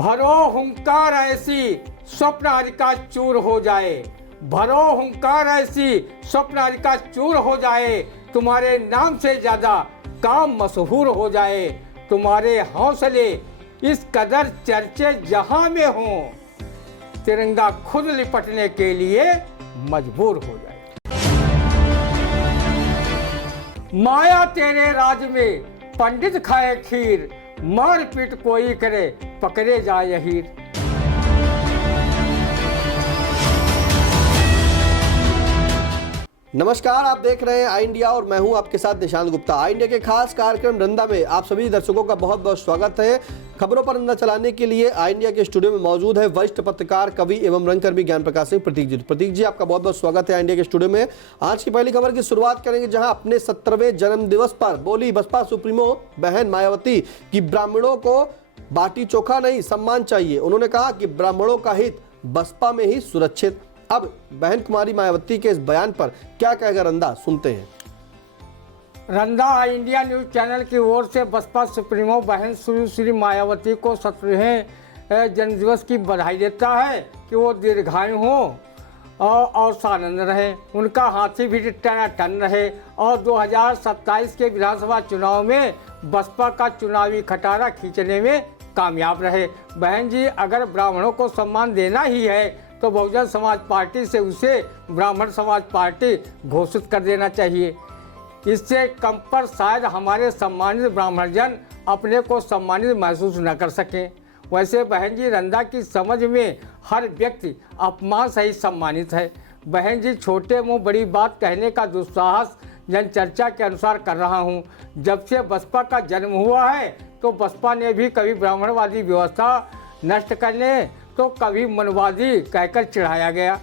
भरो हुंकार ऐसी स्वप्नारिका चूर हो जाए, भरो हुंकार ऐसी स्वप्नारिका चूर हो जाए, तुम्हारे नाम से ज्यादा काम मशहूर हो जाए, तुम्हारे हौसले इस कदर चर्चे जहां में हों, तिरंगा खुद लिपटने के लिए मजबूर हो जाए। माया तेरे राज में पंडित खाए खीर, मार पीट कोई करे पकड़े जाए हीर। नमस्कार, आप देख रहे हैं आई इंडिया और मैं हूं आपके साथ निशांत गुप्ता। आई इंडिया के खास कार्यक्रम रंदा में आप सभी दर्शकों का बहुत बहुत स्वागत है। खबरों पर रंदा चलाने के लिए आई इंडिया के स्टूडियो में मौजूद है वरिष्ठ पत्रकार, कवि एवं रंगकर्मी ज्ञान प्रकाश सिंह प्रतीक जी। प्रतीक जी, आपका बहुत बहुत स्वागत है आई इंडिया के स्टूडियो में। आज की पहली खबर की शुरुआत करेंगे, जहां अपने 17वें जन्म दिवस पर बोली बसपा सुप्रीमो बहन मायावती कि ब्राह्मणों को बाटी चोखा नहीं सम्मान चाहिए। उन्होंने कहा कि ब्राह्मणों का हित बसपा में ही सुरक्षित। अब बहन कुमारी मायावती के इस बयान पर क्या कहेगा रंदा, सुनते हैं। रंदा इंडिया न्यूज चैनल की ओर से बसपा सुप्रीमो बहन श्री मायावती को 17वें जन्मदिवस की बधाई देता है कि वो दीर्घायु हो और सानंद रहे, उनका हाथी भी टन रहे और 2027 के विधानसभा चुनाव में बसपा का चुनावी खटारा खींचने में कामयाब रहे। बहन जी, अगर ब्राह्मणों को सम्मान देना ही है तो बहुजन समाज पार्टी से उसे ब्राह्मण समाज पार्टी घोषित कर देना चाहिए। इससे कम पर शायद हमारे सम्मानित ब्राह्मणजन अपने को सम्मानित महसूस न कर सकें। वैसे बहन जी, रंदा की समझ में हर व्यक्ति अपमान से ही सम्मानित है। बहन जी, छोटे मुंह बड़ी बात कहने का दुस्साहस जनचर्चा के अनुसार कर रहा हूं। जब से बसपा का जन्म हुआ है तो बसपा ने भी कभी ब्राह्मणवादी व्यवस्था नष्ट करने तो कभी मनवादी कहकर चिढ़ाया गया।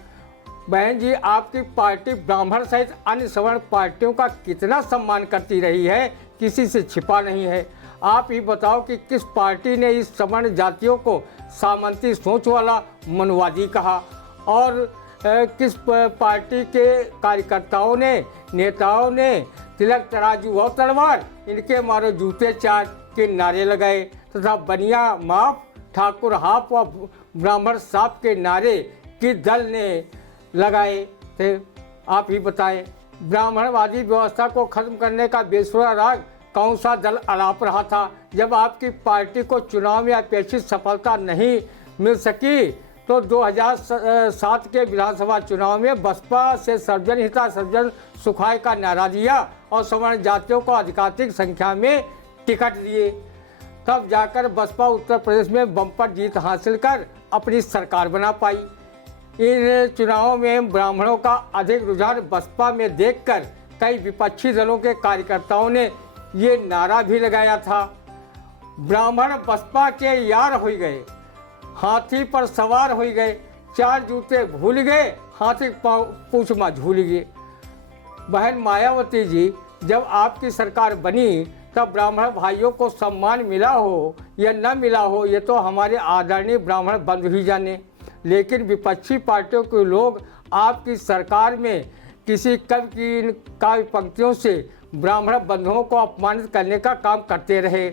बहन जी, आपकी पार्टी ब्राह्मण सहित अन्य सवर्ण पार्टियों का कितना सम्मान करती रही है, किसी से छिपा नहीं है। आप ही बताओ कि किस पार्टी ने इस सवर्ण जातियों को सामंती सोच वाला मनवादी कहा और किस पार्टी के कार्यकर्ताओं ने, नेताओं ने तिलक तराजू और तलवार, इनके मारो जूते चार के नारे लगाए तथा बनिया माफ ठाकुर हाफ व ब्राह्मण साफ के नारे की दल ने लगाए थे। आप ही बताएं, ब्राह्मणवादी व्यवस्था को खत्म करने का बेसुरा राग कौन सा दल अलाप रहा था? जब आपकी पार्टी को चुनाव में अपेक्षित सफलता नहीं मिल सकी तो 2007 के विधानसभा चुनाव में बसपा से सर्वजन हिता सर्वजन सुखाय का नारा दिया और सवर्ण जातियों को अधिकाधिक संख्या में टिकट दिए। तब जाकर बसपा उत्तर प्रदेश में बम्पर जीत हासिल कर अपनी सरकार बना पाई। इन चुनावों में ब्राह्मणों का अधिक रुझान बसपा में देखकर कई विपक्षी दलों के कार्यकर्ताओं ने ये नारा भी लगाया था, ब्राह्मण बसपा के यार हो गए, हाथी पर सवार हो गए, चार जूते भूल गए, हाथी पूंछ में झूल गए। बहन मायावती जी, जब आपकी सरकार बनी तब ब्राह्मण भाइयों को सम्मान मिला हो या न मिला हो, ये तो हमारे आदरणीय ब्राह्मण बंधु ही जाने। लेकिन विपक्षी पार्टियों के लोग आपकी सरकार में किसी कवि की इन काव्य पंक्तियों से ब्राह्मण बंधुओं को अपमानित करने का काम करते रहे।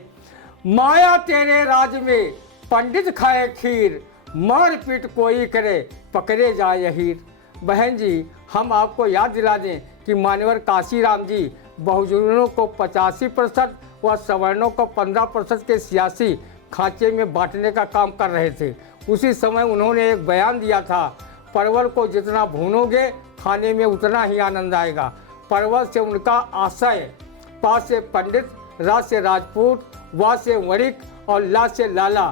माया तेरे राज में पंडित खाए खीर, मार पीट कोई करे पकड़े जाए हीर। बहन जी, हम आपको याद दिला दें कि मान्यवर काशीराम जी बहुजनों को 85% व सवर्णों को 15% के सियासी खांचे में बांटने का काम कर रहे थे। उसी समय उन्होंने एक बयान दिया था, परवल को जितना भूनोगे खाने में उतना ही आनंद आएगा। परवल से उनका आशय पा से पंडित, रा से राजपूत, वा से वणिक और ला से लाला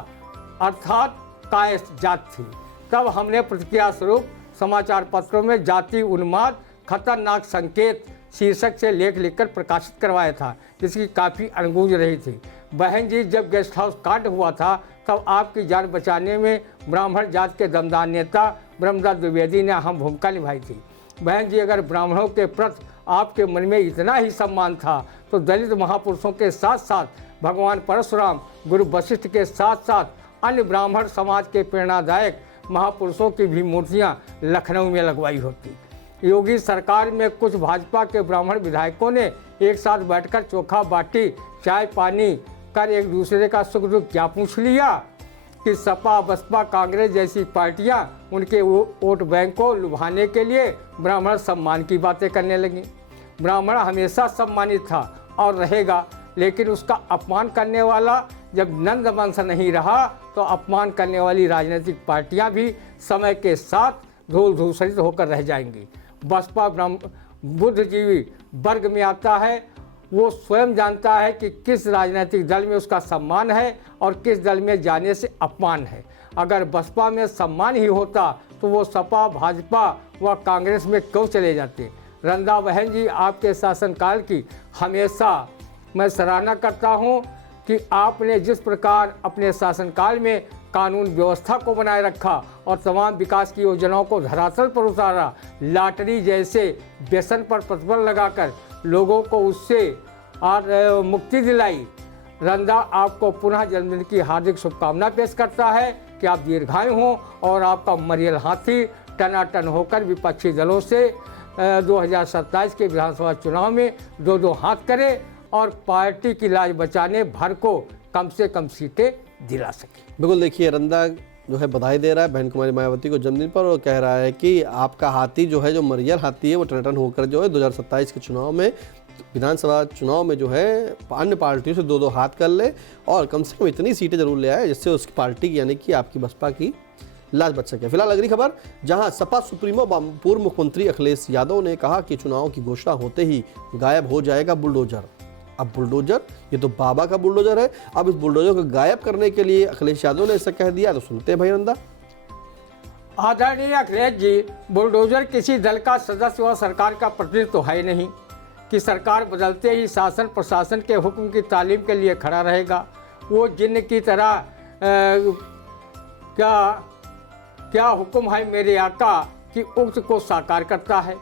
अर्थात कायस्थ जात थी। तब हमने प्रतिक्रिया स्वरूप समाचार पत्रों में जाति उन्माद खतरनाक संकेत शीर्षक से लेख लिखकर प्रकाशित करवाया था, जिसकी काफ़ी अनगूंज रही थी। बहन जी, जब गेस्ट हाउस कांड हुआ था तब आपकी जान बचाने में ब्राह्मण जात के दमदार नेता ब्रह्मदत्त द्विवेदी ने अहम भूमिका निभाई थी। बहन जी, अगर ब्राह्मणों के प्रति आपके मन में इतना ही सम्मान था तो दलित महापुरुषों के साथ साथ भगवान परशुराम, गुरु वशिष्ठ के साथ साथ अन्य ब्राह्मण समाज के प्रेरणादायक महापुरुषों की भी मूर्तियां लखनऊ में लगवाई होती। योगी सरकार में कुछ भाजपा के ब्राह्मण विधायकों ने एक साथ बैठकर चोखा बाटी चाय पानी कर एक दूसरे का सुख दुख क्या पूछ लिया। कि सपा बसपा कांग्रेस जैसी पार्टियां उनके वोट बैंक को लुभाने के लिए ब्राह्मण सम्मान की बातें करने लगी। ब्राह्मण हमेशा सम्मानित था और रहेगा, लेकिन उसका अपमान करने वाला जब नंद वंश नहीं रहा तो अपमान करने वाली राजनीतिक पार्टियां भी समय के साथ धूल धूसरित होकर रह जाएंगी। बसपा बुद्धिजीवी वर्ग में आता है, वो स्वयं जानता है कि किस राजनीतिक दल में उसका सम्मान है और किस दल में जाने से अपमान है। अगर बसपा में सम्मान ही होता तो वो सपा भाजपा व कांग्रेस में क्यों चले जाते। रंदा बहन जी, आपके शासनकाल की हमेशा मैं सराहना करता हूँ कि आपने जिस प्रकार अपने शासनकाल में कानून व्यवस्था को बनाए रखा और तमाम विकास की योजनाओं को धरातल पर उतारा, लॉटरी जैसे व्यसन पर प्रतिबंध लगाकर लोगों को उससे और मुक्ति दिलाई। रंदा आपको पुनः जन्मदिन की हार्दिक शुभकामना पेश करता है कि आप दीर्घायु हों और आपका मरियल हाथी टनाटन होकर विपक्षी दलों से 2027 के विधानसभा चुनाव में दो हाथ करे और पार्टी की लाज बचाने भर को कम से कम सीटें दिला सके। बिल्कुल, देखिए रंदा जो है बधाई दे रहा है बहन कुमारी मायावती को जन्मदिन पर और कह रहा है कि आपका हाथी जो है, जो मरियल हाथी है, वो टनाटन होकर जो है 2027 के चुनाव में, विधानसभा चुनाव में जो है अन्य पार्टियों से दो हाथ कर ले और कम से कम इतनी सीटें जरूर ले आए जिससे उसकी पार्टी की यानी कि आपकी बसपा की लाज बच सके। फिलहाल अगली खबर, जहां सपा सुप्रीमो पूर्व मुख्यमंत्री अखिलेश यादव ने कहा कि चुनाव की घोषणा होते ही गायब हो जाएगा बुलडोजर। अब बुलडोजर, ये तो बाबा का बुलडोजर है, अब इस बुलडोजर को गायब करने के लिए अखिलेश यादव ने ऐसा कह दिया, तो सुनते हैं भाई रंदा। आदरणीय अखिलेश जी, बुलडोजर किसी दल का सदस्य व सरकार का प्रतिनिधि तो है नहीं कि सरकार बदलते ही शासन प्रशासन के हुक्म की तालीम के लिए खड़ा रहेगा। वो जिन्न की तरह क्या हुक्म है मेरे आका कि उक्त को साकार करता है।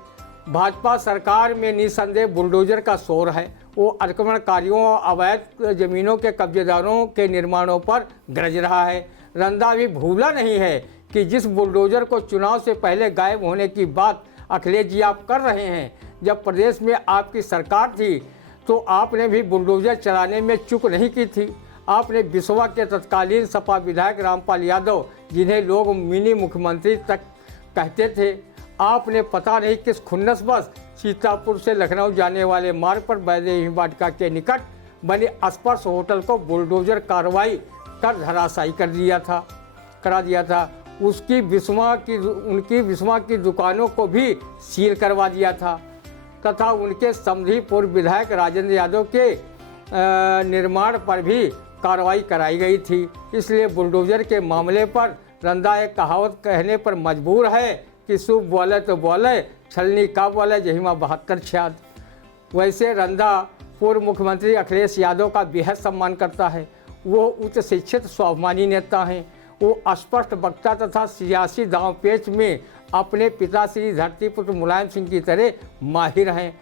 भाजपा सरकार में निसंदेह बुलडोजर का शोर है। वो अतिक्रमणकारियों और अवैध जमीनों के कब्जेदारों के निर्माणों पर गरज रहा है। रंदा भी भूला नहीं है कि जिस बुलडोजर को चुनाव से पहले गायब होने की बात अखिलेश जी आप कर रहे हैं, जब प्रदेश में आपकी सरकार थी तो आपने भी बुलडोजर चलाने में चूक नहीं की थी। आपने बिसवा के तत्कालीन सपा विधायक रामपाल यादव, जिन्हें लोग मिनी मुख्यमंत्री तक कहते थे, आपने पता नहीं किस खुन्नस बस सीतापुर से लखनऊ जाने वाले मार्ग पर वैदेही वाटिका के निकट बने स्पर्श होटल को बुलडोजर कार्रवाई कर धराशायी करा दिया था। उनकी बिस्वा की दुकानों को भी सील करवा दिया था तथा उनके समधी पूर्व विधायक राजेंद्र यादव के निर्माण पर भी कार्रवाई कराई गई थी। इसलिए बुलडोजर के मामले पर रंदा एक कहावत कहने पर मजबूर है कि शुभ बोले तो बोले, छलनी का बोले, जहिमा 72 छियाद। वैसे रंदा पूर्व मुख्यमंत्री अखिलेश यादव का बेहद सम्मान करता है। वो उच्च शिक्षित स्वाभिमानी नेता हैं। वो स्पष्ट वक्ता तथा सियासी दांवपेच में अपने पिता श्री धरतीपुत्र मुलायम सिंह की तरह माहिर हैं।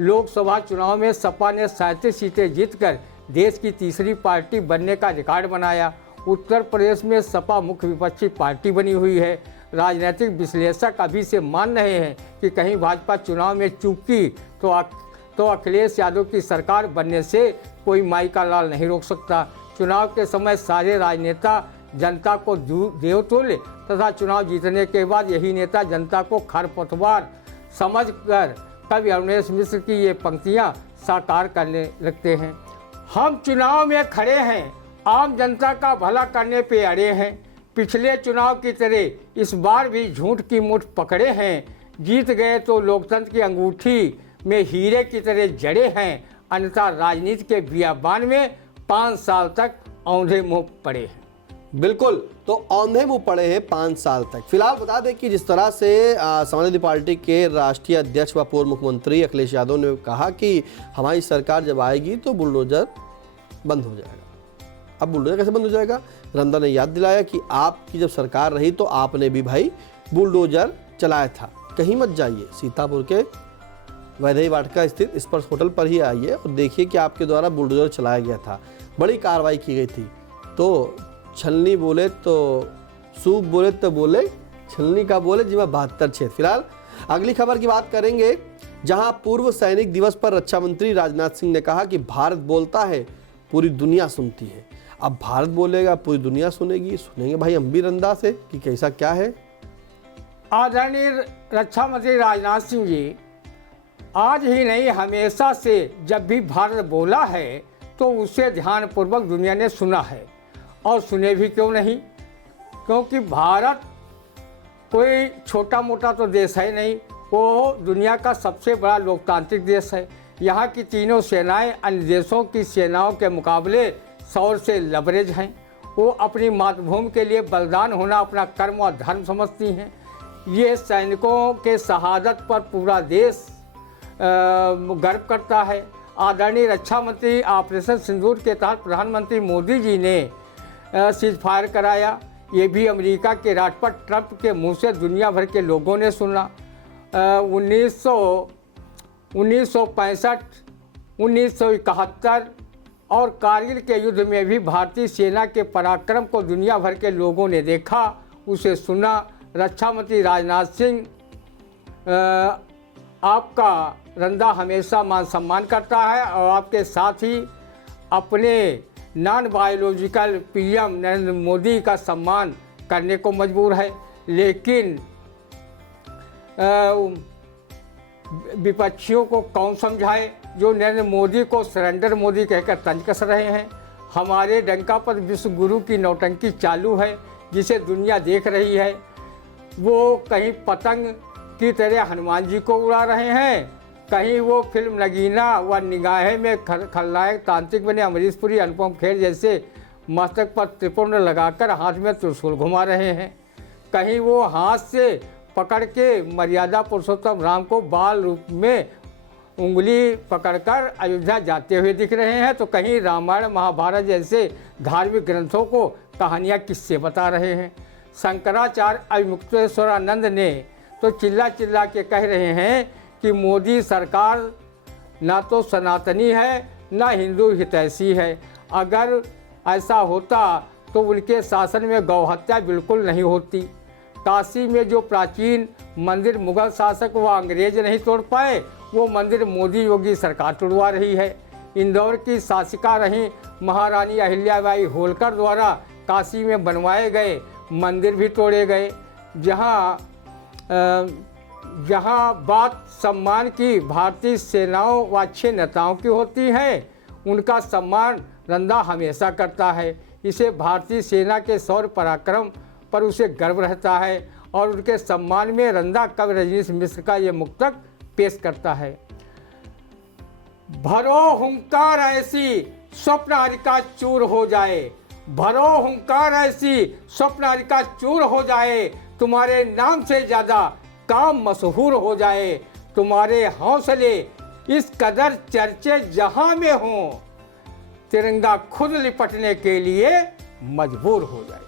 लोकसभा चुनाव में सपा ने 37 सीटें जीतकर देश की तीसरी पार्टी बनने का रिकॉर्ड बनाया। उत्तर प्रदेश में सपा मुख्य विपक्षी पार्टी बनी हुई है। राजनीतिक विश्लेषक अभी से मान रहे हैं कि कहीं भाजपा चुनाव में चूकी तो अखिलेश यादव की सरकार बनने से कोई माई का लाल नहीं रोक सकता। चुनाव के समय सारे राजनेता जनता को देवतुल्य तथा चुनाव जीतने के बाद यही नेता जनता को खरपतवार समझकर कवि अरुणेश मिश्र की ये पंक्तियां साकार करने लगते हैं। हम चुनाव में खड़े हैं, आम जनता का भला करने पे अड़े हैं। पिछले चुनाव की तरह इस बार भी झूठ की मुठ पकड़े हैं। जीत गए तो लोकतंत्र की अंगूठी में हीरे की तरह जड़े हैं, अन्यथा राजनीति के बियाबान में 5 साल तक औंधे मुंह पड़े हैं। बिल्कुल, तो औंधे मुंह पड़े हैं 5 साल तक। फिलहाल बता दें कि जिस तरह से समाजवादी पार्टी के राष्ट्रीय अध्यक्ष व पूर्व मुख्यमंत्री अखिलेश यादव ने कहा कि हमारी सरकार जब आएगी तो बुलडोजर बंद हो जाएगा। अब बुलडोजर कैसे बंद हो जाएगा? रंदा ने याद दिलाया कि आपकी जब सरकार रही तो आपने भी भाई बुलडोजर चलाया था। कहीं मत जाइए, सीतापुर के वैदेही वाटिका स्थित स्पर्श होटल पर ही आइए और देखिए कि आपके द्वारा बुलडोजर चलाया गया था। बड़ी कार्रवाई की गई थी। तो छलनी बोले तो सूप बोले तो बोले, छलनी का बोले जिमा 72 छेद। फिलहाल अगली खबर की बात करेंगे, जहां पूर्व सैनिक दिवस पर रक्षा मंत्री राजनाथ सिंह ने कहा कि भारत बोलता है, पूरी दुनिया सुनती है। अब भारत बोलेगा, पूरी दुनिया सुनेगी, सुनेंगे भाई हम भी रंदा से कि कैसा क्या है। आदरणीय रक्षा मंत्री राजनाथ सिंह जी आज ही नहीं हमेशा से जब भी भारत बोला है तो उसे ध्यानपूर्वक दुनिया ने सुना है, और सुने भी क्यों नहीं, क्योंकि भारत कोई छोटा मोटा तो देश है नहीं, वो दुनिया का सबसे बड़ा लोकतांत्रिक देश है। यहाँ की तीनों सेनाएं अन्य देशों की सेनाओं के मुकाबले 100 से लबरेज हैं। वो अपनी मातृभूमि के लिए बलिदान होना अपना कर्म और धर्म समझती हैं। ये सैनिकों के शहादत पर पूरा देश गर्व करता है। आदरणीय रक्षा मंत्री ऑपरेशन सिंदूर के तहत प्रधानमंत्री मोदी जी ने सीज फायर कराया। ये भी अमेरिका के राष्ट्रपति ट्रंप के मुंह से दुनिया भर के लोगों ने सुना। 1965, 1971 और कारगिल के युद्ध में भी भारतीय सेना के पराक्रम को दुनिया भर के लोगों ने देखा, उसे सुना। रक्षा मंत्री राजनाथ सिंह आपका रंदा हमेशा मान सम्मान करता है और आपके साथ ही अपने non biological PM Narendra Modi का सम्मान करने को मजबूर है। लेकिन विपक्षियों को कौन समझाए जो नरेंद्र मोदी को सरेंडर मोदी कहकर तंज कस रहे हैं। हमारे डंका पर विश्व गुरु की नौटंकी चालू है जिसे दुनिया देख रही है। वो कहीं पतंग की तरह हनुमान जी को उड़ा रहे हैं, कहीं वो फिल्म नगीना व निगाहें में खलनायक तांत्रिक बने अमरीश पुरी, अनुपम खेर जैसे मस्तक पर त्रिपुंड लगाकर हाथ में त्रिशूल घुमा रहे हैं, कहीं वो हाथ से पकड़ के मर्यादा पुरुषोत्तम राम को बाल रूप में उंगली पकड़कर अयोध्या जाते हुए दिख रहे हैं, तो कहीं रामायण महाभारत जैसे धार्मिक ग्रंथों को कहानियाँ किससे बता रहे हैं। शंकराचार्य अविमुक्तेश्वरानंद ने तो चिल्ला चिल्ला के कह रहे हैं कि मोदी सरकार ना तो सनातनी है ना हिंदू हितैषी है। अगर ऐसा होता तो उनके शासन में गौ हत्या बिल्कुल नहीं होती। काशी में जो प्राचीन मंदिर मुगल शासक व अंग्रेज नहीं तोड़ पाए, वो मंदिर मोदी योगी सरकार तोड़वा रही है। इंदौर की शासिका रही महारानी अहिल्याबाई होलकर द्वारा काशी में बनवाए गए मंदिर भी तोड़े गए। जहाँ बात सम्मान की भारतीय सेनाओं व अच्छे नेताओं की होती है, उनका सम्मान रंदा हमेशा करता है। इसे भारतीय सेना के शौर्य पराक्रम पर उसे गर्व रहता है और उनके सम्मान में रंदा कवि रजनीश मिश्र का ये मुक्तक पेश करता है। भरो हुंकार ऐसी स्वप्नारिका चूर हो जाए, भरो हुंकार ऐसी स्वप्नारिका चूर हो जाए, तुम्हारे नाम से ज़्यादा काम मशहूर हो जाए, तुम्हारे हौसले इस कदर चर्चे जहां में हों, तिरंगा खुद लिपटने के लिए मजबूर हो जाए।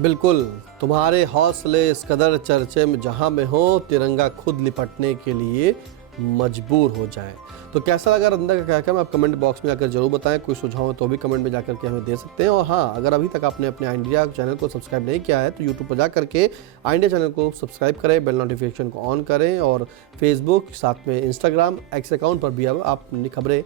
बिल्कुल, तुम्हारे हौसले इस कदर चर्चे में जहां में हो, तिरंगा खुद लिपटने के लिए मजबूर हो जाए। तो कैसा लगा रंदा का कार्यक्रम आप कमेंट बॉक्स में जाकर जरूर बताएं। कोई सुझाव हो तो भी कमेंट में जाकर के हमें दे सकते हैं। और हाँ, अगर अभी तक आपने अपने आई इंडिया चैनल को सब्सक्राइब नहीं किया है तो यूट्यूब पर जा करके आई इंडिया चैनल को सब्सक्राइब करें, बेल नोटिफिकेशन को ऑन करें और फेसबुक साथ में इंस्टाग्राम एक्स अकाउंट पर भी अब आप अपनी खबरें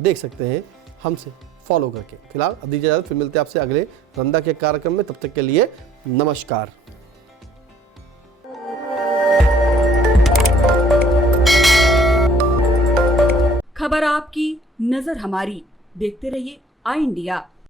देख सकते हैं हमसे फॉलो करके। फिलहाल अब दीजिए इजाजत, फिर मिलते हैं आपसे अगले रंदा के कार्यक्रम में। तब तक के लिए नमस्कार। खबर आपकी, नजर हमारी। देखते रहिए आई इंडिया।